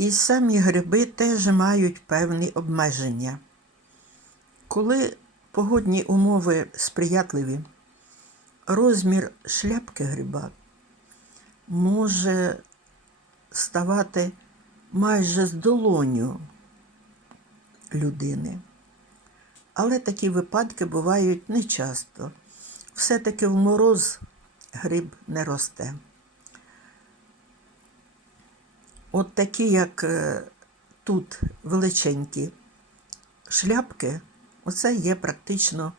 І самі гриби теж мають певні обмеження. Коли погодні умови сприятливі, розмір шляпки гриба може ставати майже з долоню людини. Але такі випадки бувають нечасто. Все-таки в мороз гриб не росте. От такі, як е, тут величенькі шляпки, оце є практично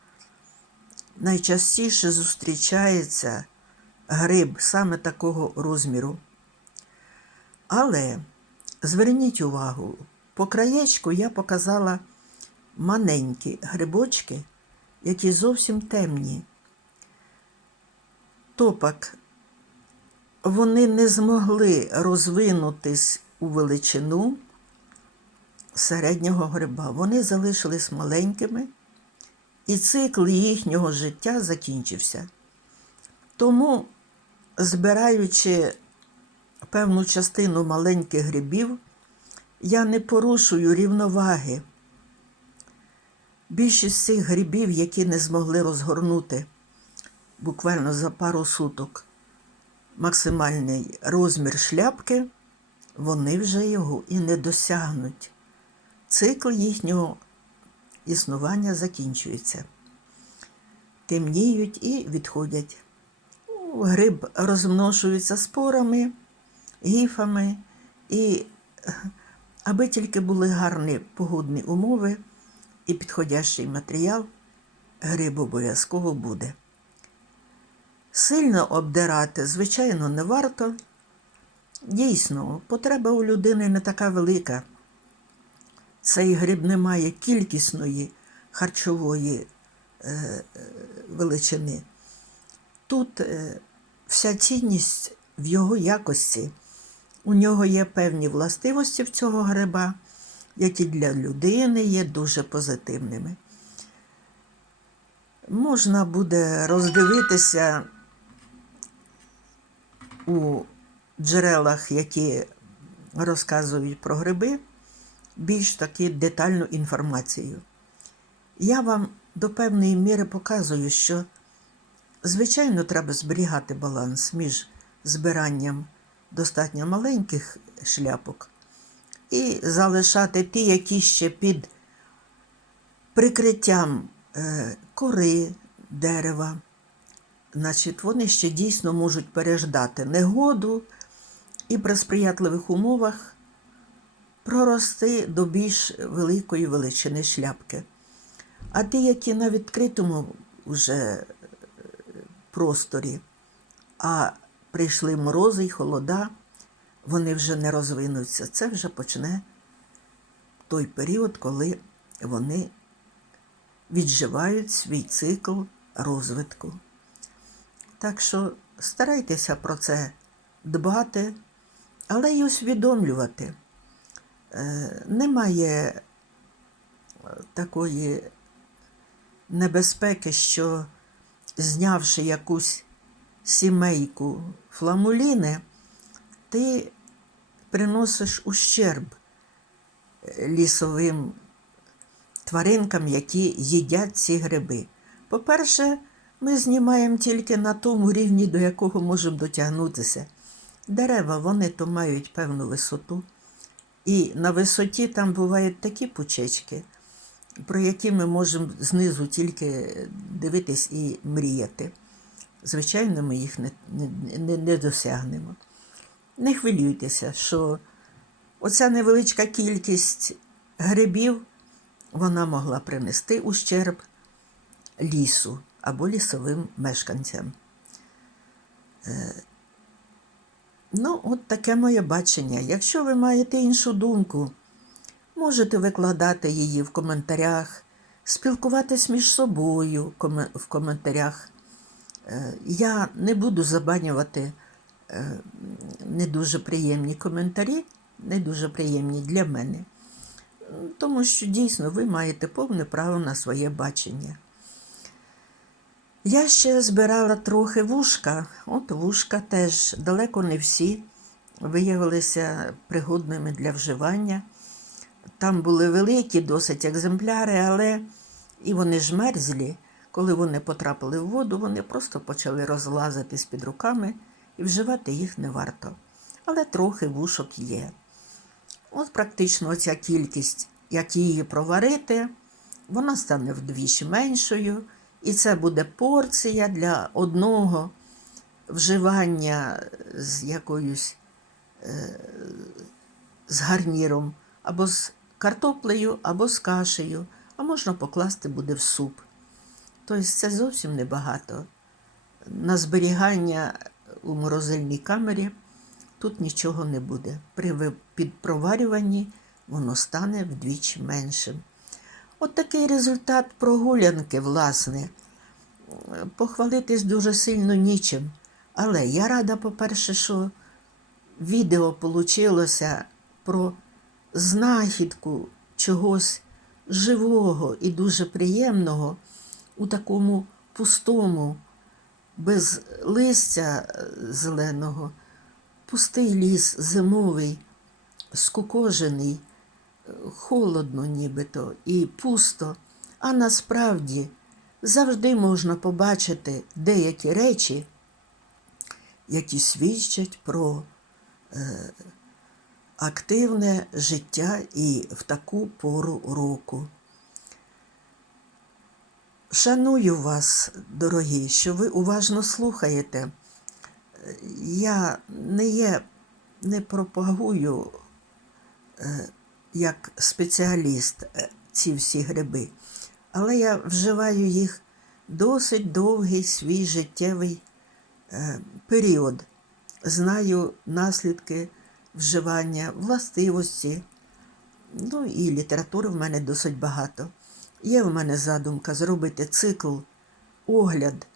найчастіше зустрічається гриб саме такого розміру. Але зверніть увагу, по краєчку я показала маленькі грибочки, які зовсім темні. Топак вони не змогли розвинутись у величину середнього гриба. Вони залишились маленькими, і цикл їхнього життя закінчився. Тому, збираючи певну частину маленьких грибів, я не порушую рівноваги. Більшість цих грибів, які не змогли розгорнути буквально за пару суток максимальний розмір шляпки, вони вже його і не досягнуть. Цикл їхнього існування закінчується. Темніють і відходять. Гриб розмножується спорами, гіфами, і аби тільки були гарні погодні умови і підходящий матеріал, гриб обов'язково буде. Сильно обдирати, звичайно, не варто. Дійсно, потреба у людини не така велика. Цей гриб не має кількісної харчової е, величини. Тут е, вся цінність в його якості. У нього є певні властивості в цього гриба, які для людини є дуже позитивними. Можна буде роздивитися у джерелах, які розказують про гриби, більш таки детальну інформацію. Я вам до певної міри показую, що, звичайно, треба зберігати баланс між збиранням достатньо маленьких шляпок і залишати ті, які ще під прикриттям е, кори, дерева. Значить, вони ще дійсно можуть переждати негоду і при сприятливих умовах прорости до більш великої величини шляпки. А ті, які на відкритому вже просторі, а прийшли морози й холода, вони вже не розвинуться. Це вже почне той період, коли вони відживають свій цикл розвитку. Так що старайтеся про це дбати, але й усвідомлювати. Е, Немає такої небезпеки, що знявши якусь сімейку фламуліни, ти приносиш ущерб лісовим тваринкам, які їдять ці гриби. По-перше, ми знімаємо тільки на тому рівні, до якого можемо дотягнутися. Дерева вони то мають певну висоту. І на висоті там бувають такі пучечки, про які ми можемо знизу тільки дивитись і мріяти. Звичайно, ми їх не, не, не досягнемо. Не хвилюйтеся, що оця невеличка кількість грибів вона могла принести ущерб лісу або лісовим мешканцям. Е, Ну, от таке моє бачення. Якщо ви маєте іншу думку, можете викладати її в коментарях, спілкуватись між собою в коментарях. Е, Я не буду забанювати е, не дуже приємні коментарі, не дуже приємні для мене, тому що дійсно ви маєте повне право на своє бачення. Я ще збирала трохи вушка, от вушка теж далеко не всі виявилися пригодними для вживання. Там були великі досить екземпляри, але і вони ж мерзлі. Коли вони потрапили в воду, вони просто почали розлазитись під руками і вживати їх не варто. Але трохи вушок є. От практично оця кількість, як її проварити, вона стане вдвічі меншою, і це буде порція для одного вживання з якоюсь е, з гарніром, або з картоплею, або з кашею, а можна покласти буде в суп. Тобто це зовсім небагато. На зберігання у морозильній камері тут нічого не буде. При підпроварюванні воно стане вдвічі меншим. От такий результат прогулянки, власне. Похвалитись дуже сильно нічим. Але я рада, по-перше, що відео получилося про знахідку чогось живого і дуже приємного у такому пустому, без листя зеленого, пустий ліс зимовий, скукожений, холодно нібито і пусто. А насправді завжди можна побачити деякі речі, які свідчать про е, активне життя і в таку пору року. Шаную вас, дорогі, що ви уважно слухаєте. Я не є, не пропагую е, як спеціаліст е, ці всі гриби, але я вживаю їх досить довгий свій життєвий е, період. Знаю наслідки вживання, властивості. Ну і літератури в мене досить багато. Є в мене задумка зробити цикл огляд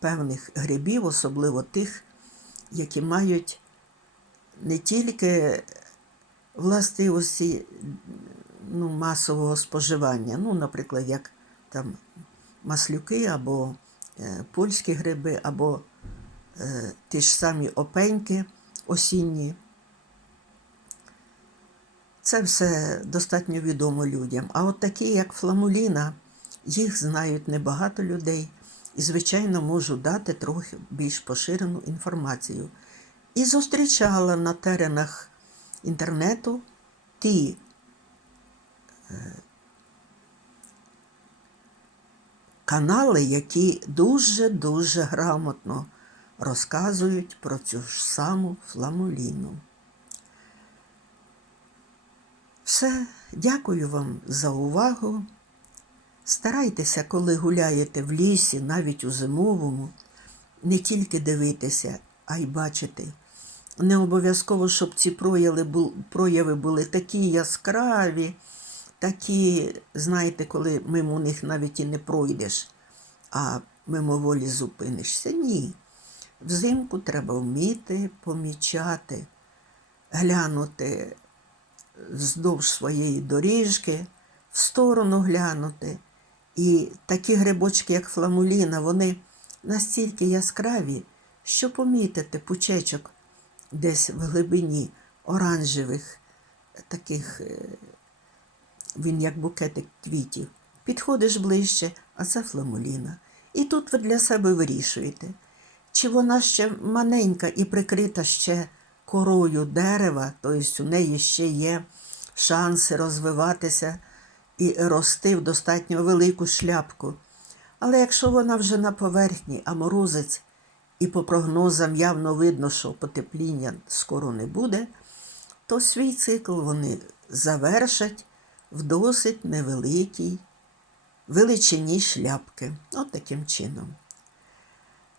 певних грибів, особливо тих, які мають не тільки властивості ну, масового споживання, ну, наприклад, як там маслюки або е, польські гриби, або е, ті ж самі опеньки осінні. Це все достатньо відомо людям. А от такі, як фламуліна, їх знають небагато людей і, звичайно, можу дати трохи більш поширену інформацію. І зустрічала на теренах інтернету ті е, канали, які дуже-дуже грамотно розказують про цю ж саму фламуліну. Все, дякую вам за увагу. Старайтеся, коли гуляєте в лісі, навіть у зимовому, не тільки дивитися, а й бачити. Не обов'язково, щоб ці прояви, бу- прояви були такі яскраві, такі, знаєте, коли мимо них навіть і не пройдеш, а мимоволі зупинишся. Ні. Взимку треба вміти помічати, глянути вздовж своєї доріжки, в сторону глянути. І такі грибочки, як фламуліна, вони настільки яскраві, що помітити пучечок десь в глибині оранжевих, таких, е, він як букетик квітів. Підходиш ближче, а це фламуліна. І тут ви для себе вирішуєте, чи вона ще маленька і прикрита ще корою дерева, тобто у неї ще є шанси розвиватися і рости в достатньо велику шляпку. Але якщо вона вже на поверхні, а морозець, і по прогнозам явно видно, що потепління скоро не буде, то свій цикл вони завершать в досить невеликій величині шляпки. От таким чином.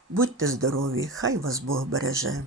Будьте здорові, хай вас Бог береже.